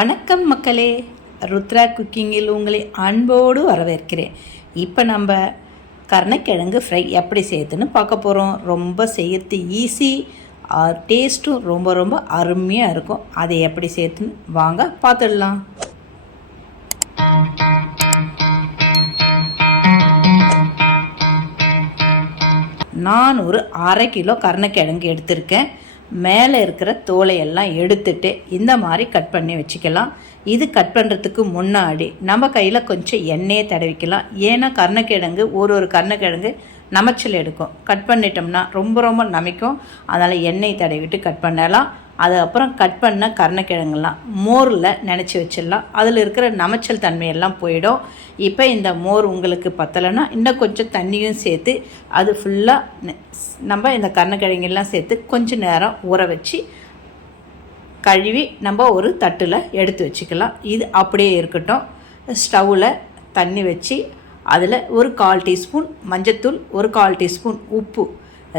வணக்கம் மக்களே. ருத்ரா குக்கிங்கில் உங்களை அன்போடு வரவேற்கிறேன். இப்போ நம்ம கருணக்கிழங்கு ஃப்ரை எப்படி செய்யுதுன்னு பார்க்க போகிறோம் ரொம்ப செய்யறது ஈஸி டேஸ்ட்டும் ரொம்ப ரொம்ப அருமையாக இருக்கும். அதை எப்படி செய்யுதுன்னு வாங்க பார்த்துடலாம். நான் ஒரு அரை கிலோ கருணக்கிழங்கு எடுத்திருக்கேன். மேலே இருக்கிற தோலையெல்லாம் எடுத்துட்டு இந்த மாதிரி கட் பண்ணி வச்சுக்கலாம். இது கட் பண்ணுறதுக்கு முன்னாடி நம்ம கையில் கொஞ்சம் எண்ணெயை தடவிக்கலாம். ஏன்னா கர்ணக்கிழங்கு ஒரு ஒரு கருணக்கிழங்கு நமைச்சல் எடுக்கும். கட் பண்ணிட்டோம்னா ரொம்ப ரொம்ப நமைக்கும். அதனால் எண்ணெய் தடவிட்டு கட் பண்ணலாம். அது அப்புறம் கட் பண்ண கருணக்கிழங்கெல்லாம் மோரில் நினச்சி வச்சிடலாம். அதில் இருக்கிற நமைச்சல் தன்மையெல்லாம் போயிடும். இப்போ இந்த மோர் உங்களுக்கு பத்தலைன்னா இன்னும் கொஞ்சம் தண்ணியும் சேர்த்து அது ஃபுல்லாக நம்ம இந்த கருணக்கிழங்கெல்லாம் சேர்த்து கொஞ்சம் நேரம் ஊற வச்சு கழுவி நம்ம ஒரு தட்டில் எடுத்து வச்சுக்கலாம். இது அப்படியே இருக்கட்டும். ஸ்டவ்வில் தண்ணி வச்சு அதில் ஒரு கால் டீஸ்பூன் மஞ்சத்தூள் ஒரு கால் டீஸ்பூன் உப்பு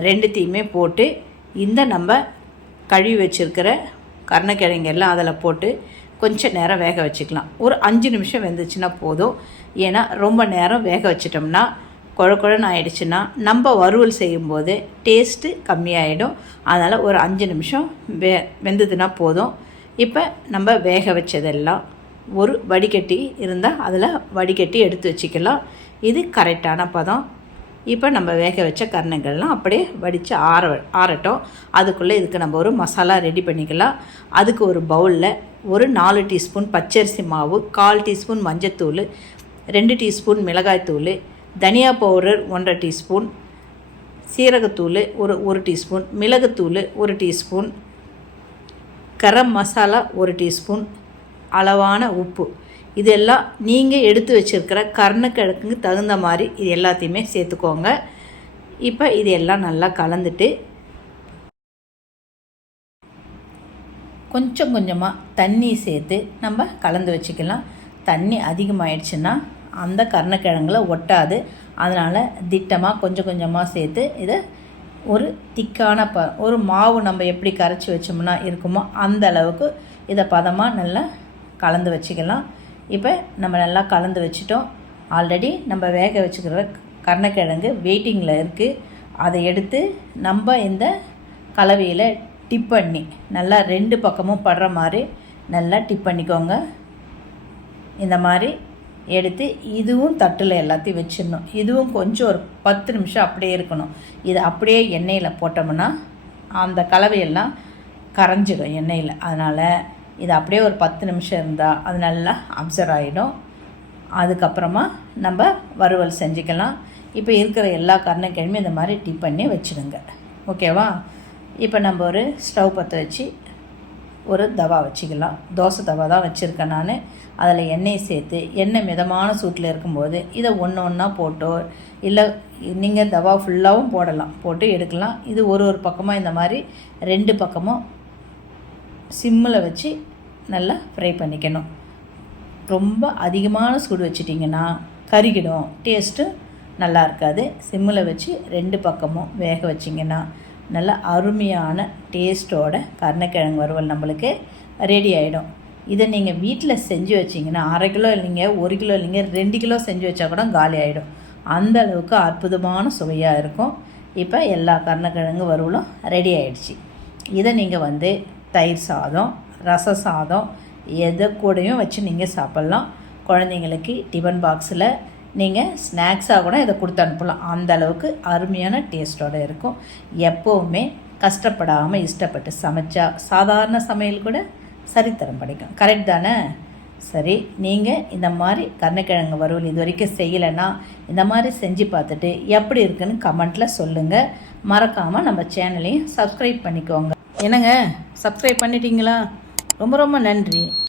ரெண்டுத்தையுமே போட்டு இந்த நம்ம கழுவி வச்சுருக்கிற கருணக்கிழங்கெல்லாம் அதில் போட்டு கொஞ்சம் நேரம் வேக வச்சுக்கலாம். ஒரு அஞ்சு நிமிஷம் வெந்துச்சுன்னா போதும். ஏன்னா ரொம்ப நேரம் வேக வச்சிட்டோம்னா குழ குழன்னு ஆயிடுச்சுன்னா நம்ம வறுவல் செய்யும்போது டேஸ்ட்டு கம்மியாயிடும். அதனால் ஒரு அஞ்சு நிமிஷம் வே வெந்ததுன்னா போதும். இப்போ நம்ம வேக வச்சதெல்லாம் ஒரு வடிகட்டி இருந்தால் அதில் வடிகட்டி எடுத்து வச்சுக்கலாம். இது கரெக்டான பதம். இப்போ நம்ம வேக வச்ச கர்ணங்கள்லாம் அப்படியே வடித்து ஆற ஆறட்டும். அதுக்குள்ளே இதுக்கு நம்ம ஒரு மசாலா ரெடி பண்ணிக்கலாம். அதுக்கு ஒரு பவுலில் ஒரு நாலு டீஸ்பூன் பச்சரிசி மாவு கால் டீஸ்பூன் மஞ்சத்தூள் ரெண்டு டீஸ்பூன் மிளகாய்த்தூள் தனியா பவுடர் ஒன்றரை டீஸ்பூன் சீரகத்தூள் ஒரு ஒரு டீஸ்பூன் மிளகுத்தூள் ஒரு டீஸ்பூன் கரம் மசாலா ஒரு டீஸ்பூன் அளவான உப்பு. இதெல்லாம் நீங்கள் எடுத்து வச்சுருக்கிற கருணக்கிழங்குக்கு தகுந்த மாதிரி இது எல்லாத்தையுமே சேர்த்துக்கோங்க. இப்போ இது எல்லாம் நல்லா கலந்துட்டு கொஞ்சம் கொஞ்சமாக தண்ணி சேர்த்து நம்ம கலந்து வச்சுக்கலாம். தண்ணி அதிகமாகிடுச்சுன்னா அந்த கருணக்கிழங்குல ஒட்டாது. அதனால் திட்டமாக கொஞ்சம் கொஞ்சமாக சேர்த்து இதை ஒரு திக்கான ப ஒரு மாவு நம்ம எப்படி கரைச்சி வச்சோம்னா இருக்குமோ அந்த அளவுக்கு இதை பதமாக நல்லா கலந்து வச்சுக்கலாம். இப்போ நம்ம நல்லா கலந்து வச்சிட்டோம். ஆல்ரெடி நம்ம வேக வச்சுக்கிற கருணக்கிழங்கு வெயிட்டிங்கில் இருக்குது அதை எடுத்து நம்ம இந்த கலவையில் டிப் பண்ணி நல்லா ரெண்டு பக்கமும் படுற மாதிரி நல்லா டிப் பண்ணிக்கோங்க. இந்த மாதிரி எடுத்து இதுவும் தட்டில் எல்லாத்தையும் வச்சிடணும். இதுவும் கொஞ்சம் ஒரு பத்து நிமிஷம் அப்படியே இருக்கணும். இது அப்படியே எண்ணெயில் போட்டோம்னா அந்த கலவையெல்லாம் கரைஞ்சிடும் எண்ணெயில். அதனால் இது அப்படியே ஒரு பத்து நிமிஷம் இருந்தால் அது நல்லா அப்சர்வ் ஆகிடும் அதுக்கப்புறமா நம்ம வறுவல் செஞ்சுக்கலாம். இப்போ இருக்கிற எல்லா கருணக்கிழமையும் இந்த மாதிரி டிப் பண்ணி வச்சுடுங்க. ஓகேவா? இப்போ நம்ம ஒரு ஸ்டவ் பற்ற வச்சு ஒரு தவா வச்சுக்கலாம். தோசை தவா தான் வச்சுருக்கேன் நான். அதில் எண்ணெய் சேர்த்து எண்ணெய் மிதமான சூட்டில் இருக்கும்போது இதை ஒன்று ஒன்றா போட்டோ இல்லை நீங்கள் தவா ஃபுல்லாகவும் போடலாம். போட்டு எடுக்கலாம். இது ஒரு ஒரு பக்கமாக இந்த மாதிரி ரெண்டு பக்கமும் சிம்மில் வச்சு நல்லா ஃப்ரை பண்ணிக்கணும். ரொம்ப அதிகமான சூடு வச்சிட்டிங்கன்னா கருகிடும். டேஸ்ட்டு நல்லா இருக்காது. சிம்மில் வச்சு ரெண்டு பக்கமும் வேக வச்சிங்கன்னா நல்ல அருமையான டேஸ்ட்டோட கருணக்கிழங்கு வறுவல் நம்மளுக்கு ரெடி ஆகிடும் இதை நீங்கள் வீட்டில் செஞ்சு வச்சிங்கன்னா அரை கிலோ இல்லைங்க ஒரு கிலோ இல்லைங்க ரெண்டு கிலோ செஞ்சு வச்சா கூட காலி ஆகிடும் அந்த அளவுக்கு அற்புதமான சுவையாக இருக்கும். இப்போ எல்லா கருணக்கிழங்கு வறுவலும் ரெடி ஆகிடுச்சு இதை நீங்கள் வந்து தயிர் சாதம் ரச சாதம் எதை கூடயும் வச்சு நீங்கள் சாப்பிட்லாம். குழந்தைங்களுக்கு டிஃபன் பாக்ஸில் நீங்கள் ஸ்நாக்ஸாக கூட இதை கொடுத்து அனுப்பலாம். அந்த அளவுக்கு அருமையான டேஸ்ட்டோடு இருக்கும். எப்போவுமே கஷ்டப்படாமல் இஷ்டப்பட்டு சமைச்சா சாதாரண சமையல் கூட சரித்தரம் படிக்கும். கரெக்ட் தானே? சரி நீங்கள் இந்த மாதிரி கருணக்கிழங்கு வறுவல் இது வரைக்கும் செய்யலைன்னா இந்த மாதிரி செஞ்சு பார்த்துட்டு எப்படி இருக்குன்னு கமெண்ட்டில் சொல்லுங்கள் மறக்காமல் நம்ம சேனலையும் சப்ஸ்கிரைப் பண்ணிக்கோங்க. என்னங்க? சப்ஸ்கிரைப் பண்ணிட்டீங்களா? ரொம்ப ரொம்ப நன்றி.